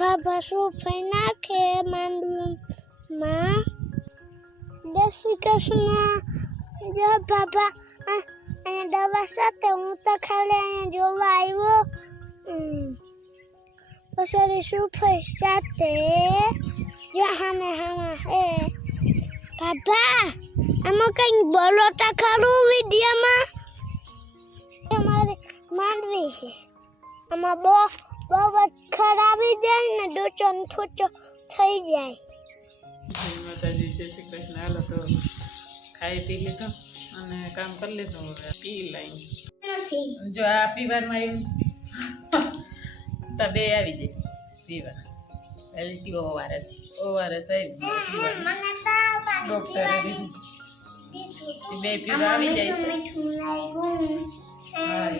બાબા સુફાઈ ફઈ નાખે માંડવીમાં જય શ્રી કૃષ્ણ. જો આ- અહીંયા દવા સાથે હું તો ખાલી અહીંયા જોવા આવ્યો. પછી શું ફઈ સાથે જો હામે હામે હે. ભાભા આમાં કંઈક બોલો તો ખરું વિડીયોમાં અમારે માંડવી છે. આમાં બહુ બહુ ખરાબી જાય ને ડોચો ને થોચો થઈ જાય. માતાજી જય શ્રી કૃષ્ણ. હાલો તો ખાઈ પી લીધું અને કામ કરી લીધું હવે પી લઈ જો આ પીવામાં આવ્યું. તો બે આવી જાય પીવા. એલટી ઓઆરએસ ઓઆરએસ આવી ડોક્ટરે દીધું. બે પીવા આવી જાય છે. હા.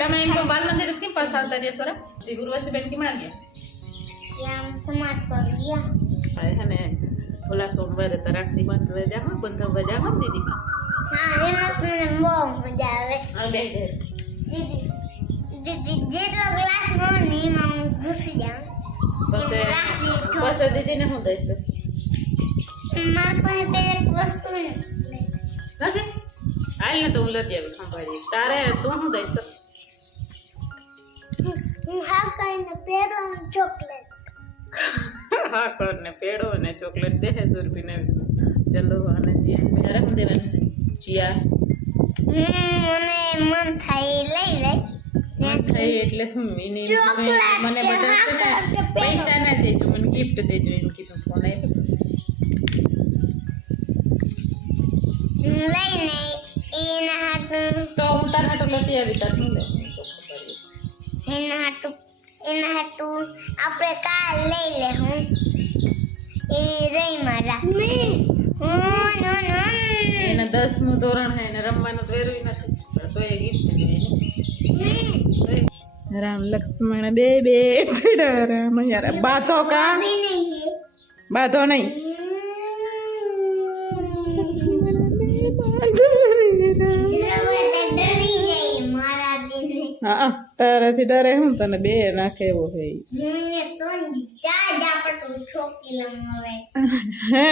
તમે એમ તો બાલ મંદિર કેમ પાસ આવતા રહ્યા સોરા શ્રી ગુરુવાસી બેન કેમ ગયા સમાજ પર ગયા. હા હે ને ઓલા સોમવારે તો રાખડી હા બંધ રજા હા દીદી. હા એમાં મને બહુ મજા આવે. હા બે દીદી જેટલો ગ્લાસ હોય ને એમાં હું ઘૂસી જાઉં. રાખડી દીદીને શું દઈશ? મારા પાસે બે એક વસ્તુ નથી. નથી હાલ ને તો હું લેતી આવી સંભાળી તારે તું શું દઈશ? હું હા કહીને પેડો ચોકલેટ. હા ને પેડો ને ચોકલેટ દે હે સુરભી ને ચલો અને જીયા તારે શું દેવાનું છે? જીયા મને મન થાય લઈ લઈ મન થાય એટલે મને ને કે પેડો. પૈસા ના દેજો મને ગિફ્ટ દેજો એમ કીધું ફોન આવ્યો લઈને એના હાથું તો હું તારા હાટું લેતી આવી તાર. એના હાટું એના હાટું આપણે કાલ લઈ લે હું. એ રહી મારા. હું નો નો. એને દસમું ધોરણ હે એને રમવાનું તો વેરું નથી. તો એ ગિફ્ટ રામ લક્ષ્મણ બે બે. રામ યાર. બાધો કા? બાધો નહીં. હા તારાથી ડરે હું તને બે નાખે એવો હે હે?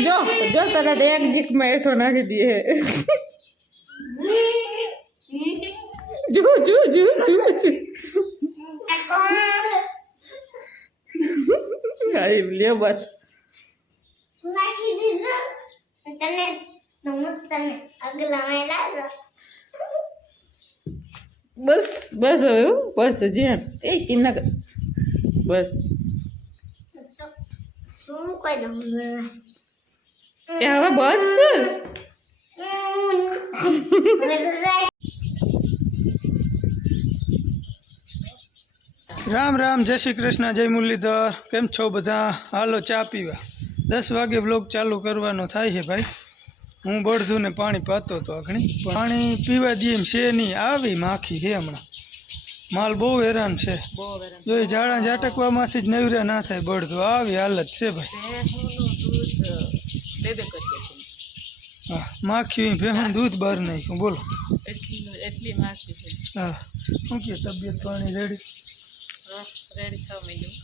જો જો તને એક જીકમાં હેઠો નાખી દે. જો જો જો જો જો. આઈ લે બસ બસ બસ હવે બસ જ્યાં એ કેમ ના બસ. શું કોઈ એ હવે બસ? રામ રામ જય શ્રી કૃષ્ણ જય મુરલીધર. કેમ છો બધા? હાલો ચા પીવા. દસ વાગે બ્લોગ ચાલુ કરવાનો થાય છે ભાઈ. હું બળધું ને પાણી પાતો હતો આખણી પાણી પીવા દઈએ એમ છે નહીં. આવી માખી છે હમણાં. માલ બહુ હેરાન છે. બહુ જો એ ઝાડા ઝાટકવામાંથી જ નવરા ના થાય બળધું. આવી હાલત છે ભાઈ. બે બે કરીએ છીએ. હા માખી ભેહું દૂધ બહાર નાખ્યું બોલો. એટલી એટલી માખી છે. હા શું કે તબિયત પાણી રેડી? હા, રેડી થવા માંડ્યું.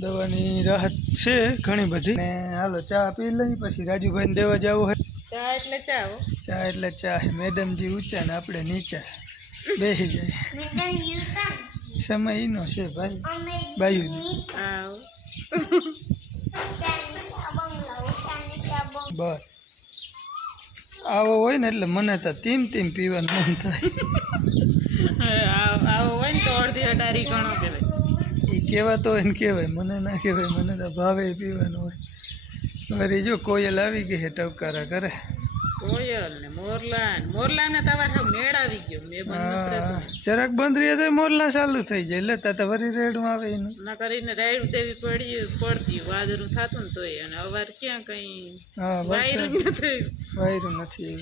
દવાની રાહત છે ઘણી બધી. ને હાલો ચા પી લઈ પછી રાજુભાઈને દેવા જવું હોય. ચા એટલે ચા હો. ચા એટલે ચા મેડમજી ઊંચા ને આપણે નીચા. બેસી જાય. સમય એનો છે ભાઈ. બાયું. બસ. આવો હોય ને એટલે મને તો તીમ તીમ પીવાનું મન થાય. આવો હોય ને તો અડધી અઢારી ઘણો કહેવાય. એ કહેવાતો હોય ને કહેવાય મને ના કહેવાય મને તો ભાવે પીવાનું હોય. વળી જો કોયલ આવી ગઈ હે ટવકારા કરે કોયલ ને મોરલા ને મોરલા ને તમારે હવે મેળ આવી ગયો. મેં બંધ રહે તો મોરલા ચાલુ થઈ જાય. લેતા તો વરી રેડું આવે એનું. ના કરીને રાયડું દેવી પડી પડતી વાદરું થતું ને તોય. અને અવાર ક્યાં કઈ વાયરું નથી વાયરું નથી.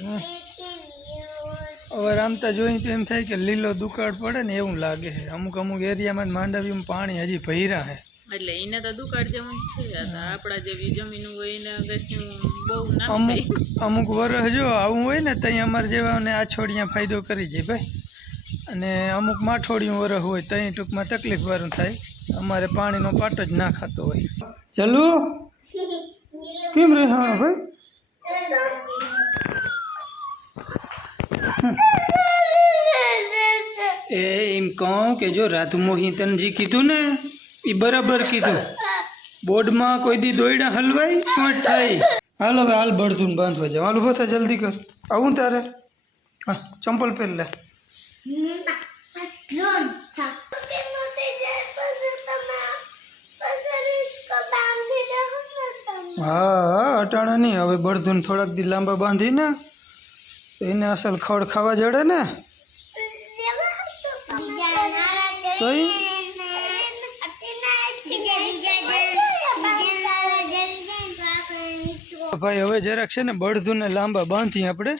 હવે રામતા જોઈ તો એમ થાય કે લીલો દુકાળ પડે ને એવું લાગે છે. અમુક અમુક એરિયામાં માંડવીમાં પાણી હજી ભર્યા છે. એટલે એને તો દુકાળ જેવું જ છે. આપણા જેવી જમીન હોય એને ગસનું બહુ ના અમુક અમુક વરસ જો આવું હોય ને ત્યાં અમારે જેવાને આ છોડિયા ફાયદો કરી જાય ભાઈ. અને અમુક માઠોડિયું વરસ હોય ત્યાં ટૂંકમાં તકલીફ વાળું થાય. અમારે પાણીનો પાટો જ ના ખાતો હોય. ચલો. કેમ રે હા ભાઈ? એ એમ કહું કે જો રાધુ મોહિતનજી કીધું ને એ બરાબર કીધું. બોર્ડમાં કોઈ દી દોયડા હલવાય શોર્ટ થાય હાલ હવે હાલ બળતું બાંધવા જાવ હાલ ઊભો થાય જલ્દી કર. આવું તારે? હા ચંપલ પહેર લે. હા હા અટાણા નહીં. હવે બળધુન થોડાક દી લાંબા બાંધી ને એને અસલ ખડ ખાવા જડે ને. તો ભાઈ, હવે જરાક છે ને બળધુને લાંબા બાંધી આપણે.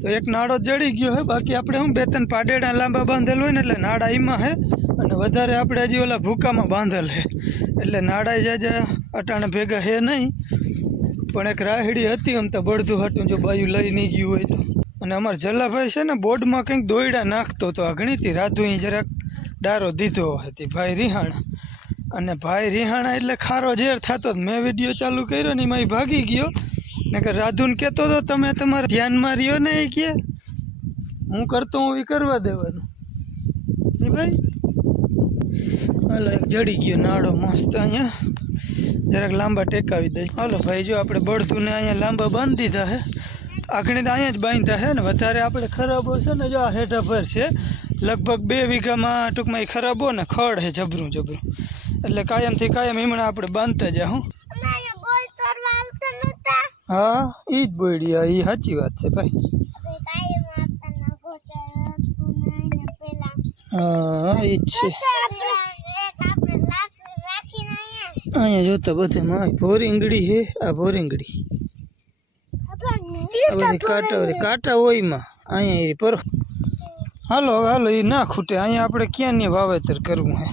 તો એક નાડો જડી ગયો હે, બાકી આપણે શું બે ત્રણ પાડેડા લાંબા બાંધેલ હોય ને એટલે નાડા એમાં હે, અને વધારે આપણે હજી ઓલા ભૂકામાં બાંધેલ હે. એટલે નાડા જાજા અટાણા ભેગા હે નહીં, પણ એક રાહડી હતી આમ તો બળધું હતું, જો બાયું લઈ નહીં ગયું હોય તો. અને અમારા જલ્લાભાઈ છે ને બોર્ડમાં કંઈક દોયડા નાખતો હતો, આ ઘણીથી રાધુ જરાક ડારો દીધો હતી. ભાઈ, રિહાણા. અને ભાઈ રિહાણા એટલે ખારો ઝેર થતો મેં વીડિયો ચાલુ કર્યો ને એમાં ભાગી ગયો. ને કે રાધુને કહેતો હતો તમે તમારા ધ્યાનમાં રહ્યો ને એ કે હું કરતો હું એ કરવા દેવાનું. ભાઈ, હાલો એક જડી ગયો નાડો મસ્ત અહીંયા. જરાક લાંબા ટેકાવી દઈ. હાલો ભાઈ, જો આપણે બળધુને અહીંયા લાંબા બાંધી દીધા હે. આખણી તો અહીંયા જ બાંધ્યા છે ને. વધારે આપણે ખરાબો છે ને જો આ હેઠા પર છે. લગભગ બે વીઘામાં ટૂંકમાં એ ખરાબો ને ખડ હે જબરું જબરું. એટલે કાયમથી કાયમ હમણાં આપણે બાંધતા જા હું. હા એ જ બોયડી હા એ સાચી વાત છે ભાઈ. હા એ જ છે. અહીંયા. જોતા બધેમાં ભોરીંગડી હે આ ભોરીંગડી. આ બધી કાંટા કાંટા હોયમાં અહીંયા એ પર. હાલો હાલો એ ના ખૂટે. અહીંયા આપણે ક્યાં ને વાવેતર કરવું હે?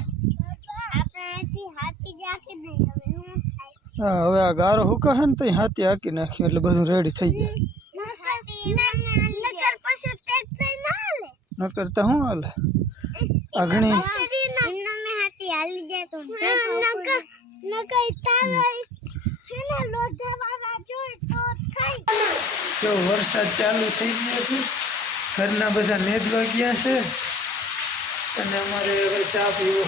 હા હવે આ ગારો હુકા હે ને તો હાથી હાકી નાખ્યું એટલે બધું રેડી થઈ જાય. ન કરતા હું હાલે? અગણી જો વરસાદ ચાલુ થઈ ગયો છે. ઘરના બધા નેદવા ગયા છે. અને અમારે હવે ચા પીવો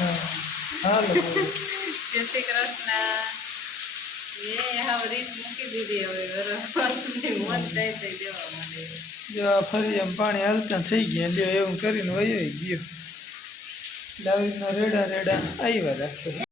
હા. હાલો. જય શ્રી કૃષ્ણ. ફરી એમ પાણી હાલતા થઈ ગયા લ્યો એવું કરીને વયો ગયો. ડાવીના રેડા રેડા આવ્યા રાખે.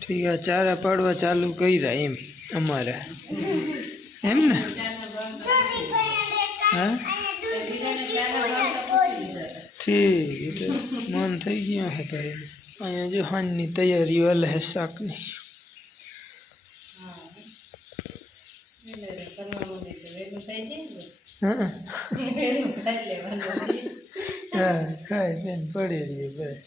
ઠીક છે, ચારા પાડવા ચાલુ કર્યા એમ અમારે. એમ ને? હા? ઠીક એટલે મન થઈ ગયું હે ભાઈ. અહીંયા જો હાંજની તૈયારીઓ હાલે હે શાકની. હા? હા ખાઈ બેન, પડી રહીએ બસ.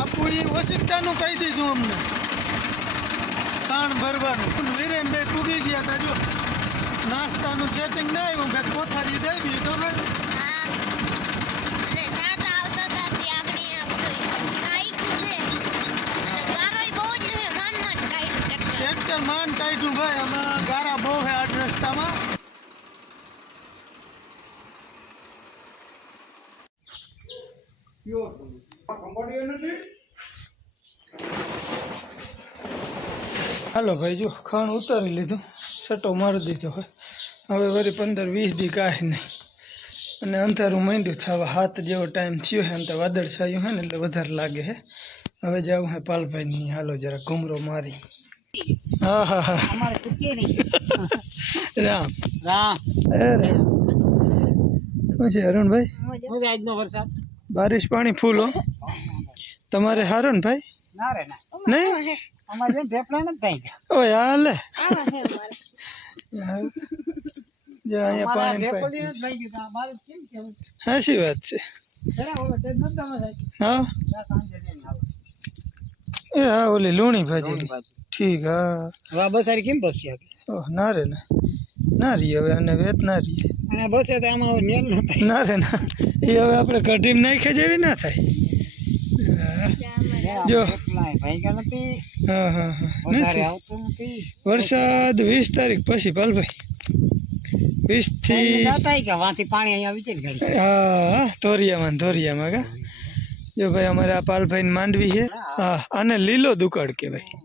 બાપુએ ઓશિકતાનું કહી દીધું અમને. તાણ ભરવાનું. વીરેન બે પૂગી ગયા હતા જો. નાસ્તાનું સેટિંગ ના આવ્યું. કે કોથારી દઈ દીધી તો ને ટ્રેક્ટર માન કાઢ્યું ભાઈ. આમાં ગારા બહુ છે આઠ રસ્તામાં. હાલો ભાઈ જો ખાણ ઉતારી લીધું. સટો મારી દીધો હોય. હવે વળી પંદર વીસ દી કાંઈ નહીં. અને અંધારું માંડ્યું થવા હાથ જેવો ટાઈમ થયો હે એમ તો વાદળ છાયું હોય ને એટલે વધારે લાગે હે હવે જાવું હે પાલભાઈની. હાલો જરા ઘુમરો મારી. હા હા હા. અમારે પૂછીએ નહીં. રામ. રામ. શું છે અરુણભાઈ? હું બારિશ પાણી ફૂલ હો. તમારે હારો ને ભાઈ? ના રે ના. નહીં? અમારે જેમ ઓય હાલે આવા છે મારે જો અહીંયા પાણી વાત છે. હા? એ હા ઓલી લુણી ભાજી. ઠીક હા. હવે બસ બસારી કેમ બસી આપી ઓહ ના રે ના. ના રહી હવે અને વેત ના રહી અને બસે તો આમાં નેમ ન થાય. ના રે ના. એ હવે આપણે કઢીમાં નાખે જેવી ના થાય. જો. હા હા હા. વરસાદ વીસ તારીખ પછી પાલભાઈ. વીસથી હા ધોરિયામાં ધોરિયામાં કા. જો ભાઈ અમારે આ પાલભાઈ માંડવી છે. હા. આને લીલો દુકાળ કહેવાય.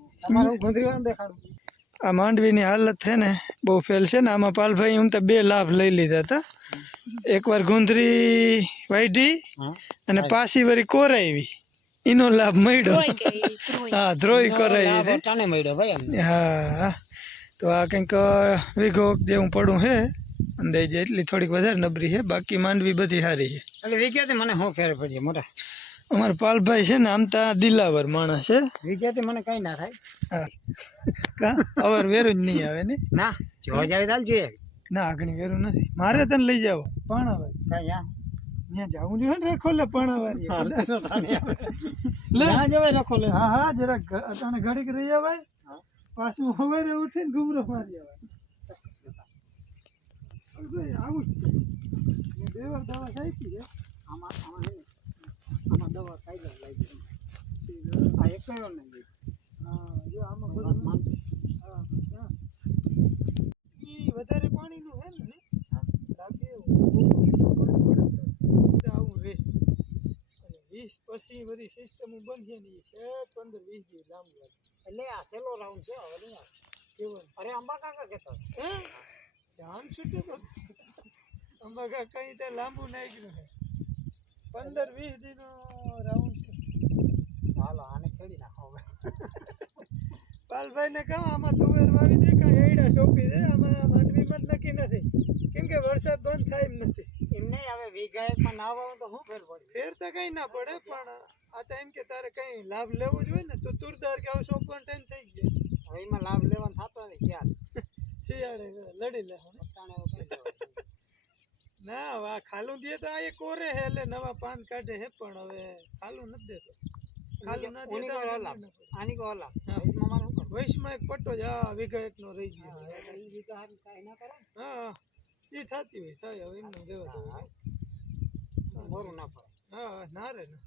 આ માંડવીની હાલત છે ને બહુ ફેલ છે ને. આમાં પાલભાઈ હું તો બે લાભ લઈ લીધા હતા. એકવાર ગુંદરી વાઢી અને પાછી વળી કોરાવી એનો લાભ મળ્યો. હા ધ્રોઈ કરાય. ટાણે મળ્યો ભાઈ હા તો આ કંઈક વીઘો જેવું પડું છે અંદાજે એટલી થોડીક વધારે નબરી છે બાકી માંડવી બધી સારી છે એટલે વિદ્યાર્થી મને શું ફેર પડી મોટા? અમારા પાલભાઈ છે ને આમ તો દિલાવર માણસ છે. વિદ્યાર્થી મને કઈ ના થાય. હા. કા? અવર વેરું જ નહીં આવે ને? ના જોવા જાવી તાલ જોઈએ. ના આગળ વેરું નથી. મારે તને લઈ જાવ પાણાવાર કઈ યા ત્યાં જવું જોઈએ ને રેખો લે પાણાવાર લે. હા જવાય લખો લે. હા હા ઘ- અટાણે ઘડીક રહી જવાય. પાછું સવારે ઉઠીને ઘૂમરો મારી જવાય આવું જ છે. બે વાર દવા ખાઈ છે. આમાં આમાં આમાં દવા ખાઈ લે લઈ આ એક કયો નહીં હા જો આમાં વધારે પાણીનું હે ને લાગે એવું પાણી પડે ને તો આવું રહે અને વીસ પછી બધી સિસ્ટમ બનશે ને એ છે પંદર વીસ દિવસ લાંબુ એટલે આ છેલ્લો રાઉન્ડ છે હવે નહીં. કેવું અરે અંબા કાકા કહેતા જામ છૂટ્યું તો અંબા કાકા અહીં તો લાંબુ નાખ્યું છે. પંદર વીસ દિનો રાઉન્ડ છે. હાલો આને ખેડી નાખો હવે. પાલભાઈ ને કહો આમાં તુવેર વાવી દે કાંઈ એડા સોંપી દે આમાં માંડવીમાં નક્કી નથી. કેમ કે વરસાદ બંધ થાય એમ નથી. એમ નહીં હવે વીઘા એકમાં ના વાવું તો શું ફેર પડી? ફેર તો કઈ ના પડે પણ આ ટાઈમ કે તારે કઈ લાભ લેવો જોઈએ ને તો તુરદાર કે આવું સોંપવાનો ટાઈમ થઈ ગયો. હવે એમાં લાભ લેવાનો થતો નહીં ક્યાં? શિયાળે લડી લે. ના વા ખાલું દે તો આ કોરે હે એટલે નવા પાન કાઢે હે પણ હવે ખાલું નથી દેતો. ખાલું ના દેતા તો ના. આની કો ઓલા. વૈશમાં એક પટ્ટો જ આ વીઘા એકનો રહી ગયો હા, એ થતી હોય થાય હવે એમને તો હા, મોરું ના પડે. હા ના રે ના.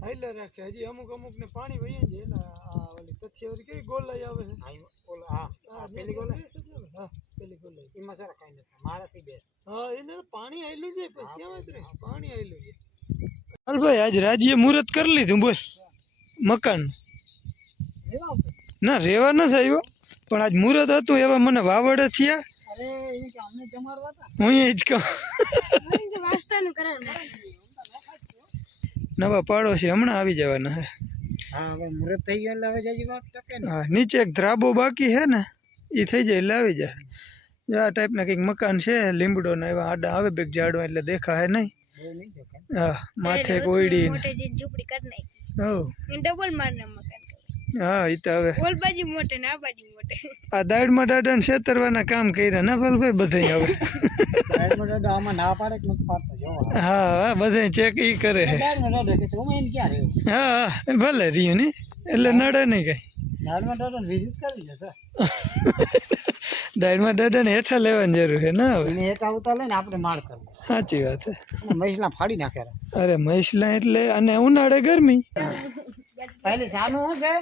હાઈલે રાખે. હજી અમુક અમુક ને પાણી વહી જાય એટલે આ ઓલી કચ્છી ઓલી કેવી ગોલાઈ આવે છે? હા, હા પેલી ગોલાઈ હા પેલી ગોલાઈ એમાં સારા કાંઈ નથી. મારાથી બેસ હા એને તો પાણી આવેલું છે પછી કેવાય રે પાણી આવેલું છે હાલ ભાઈ આજ રાજ્ય મુહૂર્ત કરી લીધું બોલ. મકાન. ના રેવા નથી આવ્યો પણ આજ મુહૂર્ત હતું એવા મને વાવડે થયા. હું એ જ કહું. નવા પાડોશી હમણાં આવી જવાના હે. હા થઈ ગયું એટલે હવે જાજી વાર ટકે ને. હા નીચે એક ધ્રાબો બાકી છે ને એ થઈ જાય એટલે આવી જાય. જો આ ટાઈપના કંઈક મકાન છે લીમડો ને એવા આડા આવે બેગ ઝાડવા એટલે દેખાય નહીં. બહુ નહીં દેખાય. હા માથે કોયડી હો ડબલ મારના મકાન હા એ તો હવે ઓલ બાજુ મોટે ને આ બાજુ મોટે. આ દાડમાં દાડા ને છેતરવાના કામ કર્યા ના ભાઈ બધા હવે. આમાં ના પાડે કે નથી પાડતો જોવા. હા હા બધા ચેક ઈ કરે દાડમાં કે હું એને ક્યાં રહ્યું? હા હા ભલે રહ્યું ને એટલે નડે નહીં કઈ. દાડમાં દાદા વિઝિટ કરી લેશે દાડમાં દાડા ને હેઠા લેવાની જરૂર છે ના હવે. હેઠા ઉતાર લઈને આપણે કરવું. સાચી વાત છે. અને ફાડી નાખ્યા અરે મહિસલા એટલે અને ઉનાળે ગરમી. પહેલી સાનું શું છે?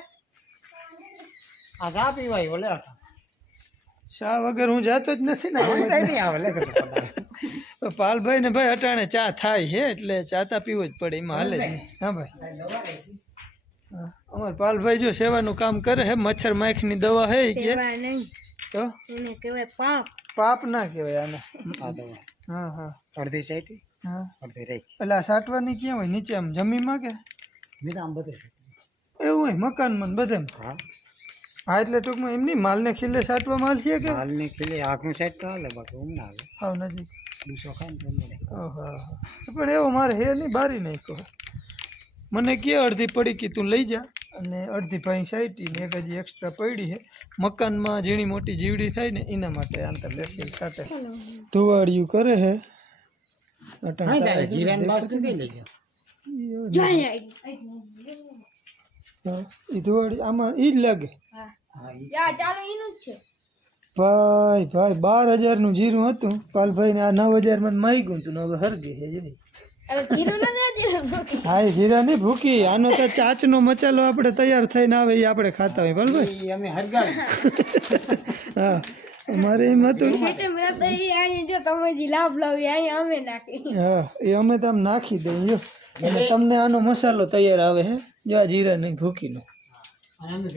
આ ચા પીવાય ઓલે શા વગર હું જાતો જ નથી ને. આવે લે પાલભાઈ ને ભાઈ અટાણે ચા થાય હે એટલે ચા તા પીવો જ પડે એમાં હાલે જ નહીં. હા ભાઈ. હા. અમાર પાલભાઈ જો સેવાનું કામ કરે હે મચ્છર માખીની દવા હે કે. નહીં. તો? એને કહેવાય પાપ. પાપ ના કહેવાય આને. આ દવા. હા હા. અડધી સાઈડ હા. અડધી રહી. એટલે આ સાટવાની ક્યાં હોય? નીચે આમ જમીનમાં કે? આમ બધે એવું હોય મકાનમાં ને બધે હા. હા એટલે ટૂંકમાં એમની માલને ખીલે સાટવા માલ છે કે? હાલની ખીલી આખું સાઈડ તો હાલે બાકી ઊંઘ ના આવે હાવ નજીક. ડૂસો ખાય ને તો મળે ઓહો. પણ એવો મારે હે નહીં બારી નાખ્યો. મને કે અડધી પડી કે તું લઈ જા. અને અડધી ભાઈ સાઈટી ને એક હજી એક્સ્ટ્રા પડી છે. મકાનમાં ઝીણી મોટી જીવડી થાય ને એના માટે આંતર બેસી સાથે ધુવાડિયું કરે છે. જીરાની બાસ્કુ લઈ જાઓ હા, ઈ આમાં ઈ જ લાગે ભાઈ ભાઈ બાર હજારનું જીરું હતું. પાલભાઈને આ નવ હજારમાં માઈ હતું. તું હવે હરગી છે જોઈ. અરે જીરું નથી જીરું હા એ જીરા નહીં ભૂકી. આનો તો ચાચનો મસાલો આપણે તૈયાર થઈને આવે એ આપણે ખાતા હોય. બરાબર અમે હા અમારે એમ હતું. જો તમે લાભ લાવી અમે નાખી. હા એ અમે તો આમ નાખી દઈએ જો. અને તમને આનો મસાલો તૈયાર આવે હે? જો આ જીરા નહીં ભૂકીનો. અને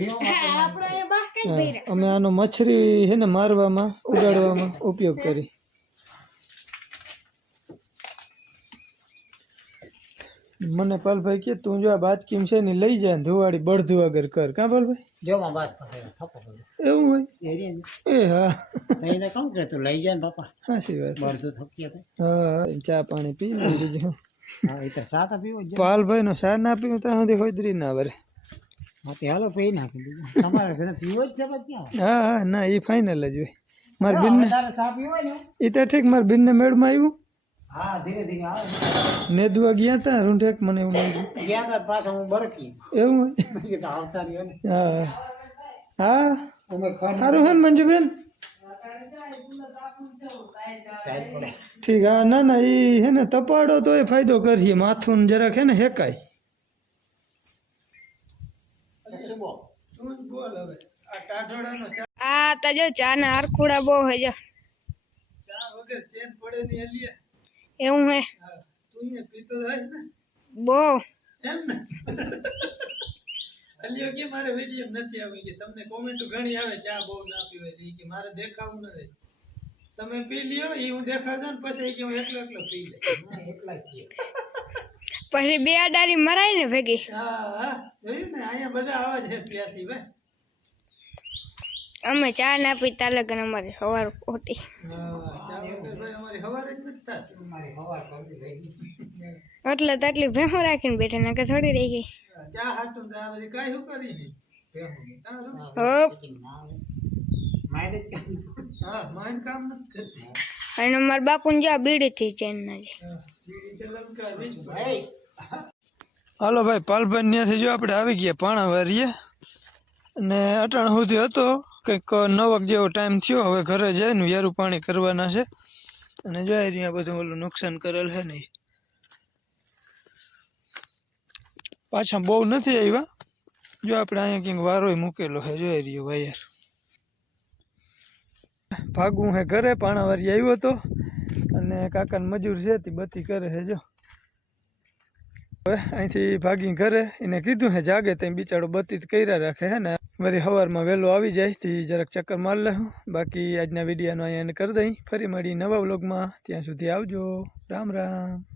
અમે આનો મચ્છરી હે ને મારવામાં ઉગાડવામાં ઉપયોગ કરી. મને પાલભાઈ કે તું જો આ બાતકીમ છે ને લઈ જાય ને ધુવાડી બળધુ આગળ કર. કા પાલભાઈ? જોમાં બાસ કરે એવું હોય? એ. હા. એને કામ કરે તું લઈ જાય બાપા હા સી વાત. બળધુ થકી હા ચા પાણી પી લીધું હા એ તો સાત પીવો જ પાલભાઈ નો સાર ના પીવું ત્યાં સુધી હોદરી ના વરે. હા હાલો પી નાખી ઘરે પીવો જ છે હા હા ના એ ફાઇનલ જ હોય. મારા બેનને એ તો ઠીક મારા બિનને મેળમાં આવ્યું હા ધીરે ધીરે આવે. નેદવા ગયા તા રૂંઢેક મને એવું લાગ્યું. ગયા તા પાછા હું બરકી એવું આવતા હા હા. સારું હે ને મંજુબેન. ઠીક હા ના ના એ હે ને તપાડો તો એ ફાયદો કરીએ. માથું ને જરાક હે ને હેકાય. આ તો જો ચા ના હરખુડા બહુ હે જો. ચા વગર ચેન પડે નહીં એલીએ એવું હે? હા તું એ પીતો રહે ને? બહુ. એમ ને? અલિયો કે મારે વીડિયો નથી આવી કે તમને કોમેન્ટ ઘણી આવે ચા બહુ ના પીવાય તો ઈ કે મારે દેખાવું નથી. તમે પી લ્યો એ હું દેખાડતો ને પછી ઈ કે હું એકલો એકલો પી લે હા, એટલા જ છીએ પછી બે અડારી મરાય ને ભેગી? હા હા જોયું ને અહીંયા બધા આવા જ હે પ્યાસી ભાઈ અમે ચા ના પીતા લગન અમારે સવાર ખોટી હા ચા વગર ભાઈ અમારી હવારે જ નથી થતી. મારી હવાર કરતી રહી ગઈ. એટલે તો આટલી ભેહો રાખીને બેઠા નકર થોડી રહી ગઈ. ચા હાટું તો બધી કાંઈ કરી. નહીં જ અને મારા જો બીડી થી ચેન છે જ હાલો ભાઈ પાલભાઈ ત્યાંથી જો આપણે આવી ગયા પાણા વારીએ. અને અટાણ સુધી હતો. કંઈક નવક જેવો ટાઈમ થયો. હવે ઘરે જઈને વ્યારું પાણી કરવાના છે. અને જાય ત્યાં બધું ઓલું નુકસાન કરેલ છે ને ઈ. પાછા બહુ નથી આવ્યા? જો આપણે અહીંયા ક્યાંક વારોય મૂકેલો છે જોઈ રહ્યો વાયર. ભાગવું હે ઘરે, પાણાવારી આવ્યો હતો અને કાકાને મજૂર છે, તે બત્તી કરે છે જો. હવે અહીંથી ભાગી ઘરે, એને કીધું હે, જાગે ત્યાં બિચારો બત્તી કર્યા રાખે હે ને. વરી સવારમાં વહેલો આવી જાય, તે જરાક ચક્કર માર લઉં બાકી આજના વિડીયાનો અહીંયા એને કરી દઈ. ફરી મળી નવા વ્લોગમાં. ત્યાં સુધી આવજો. રામ રામ.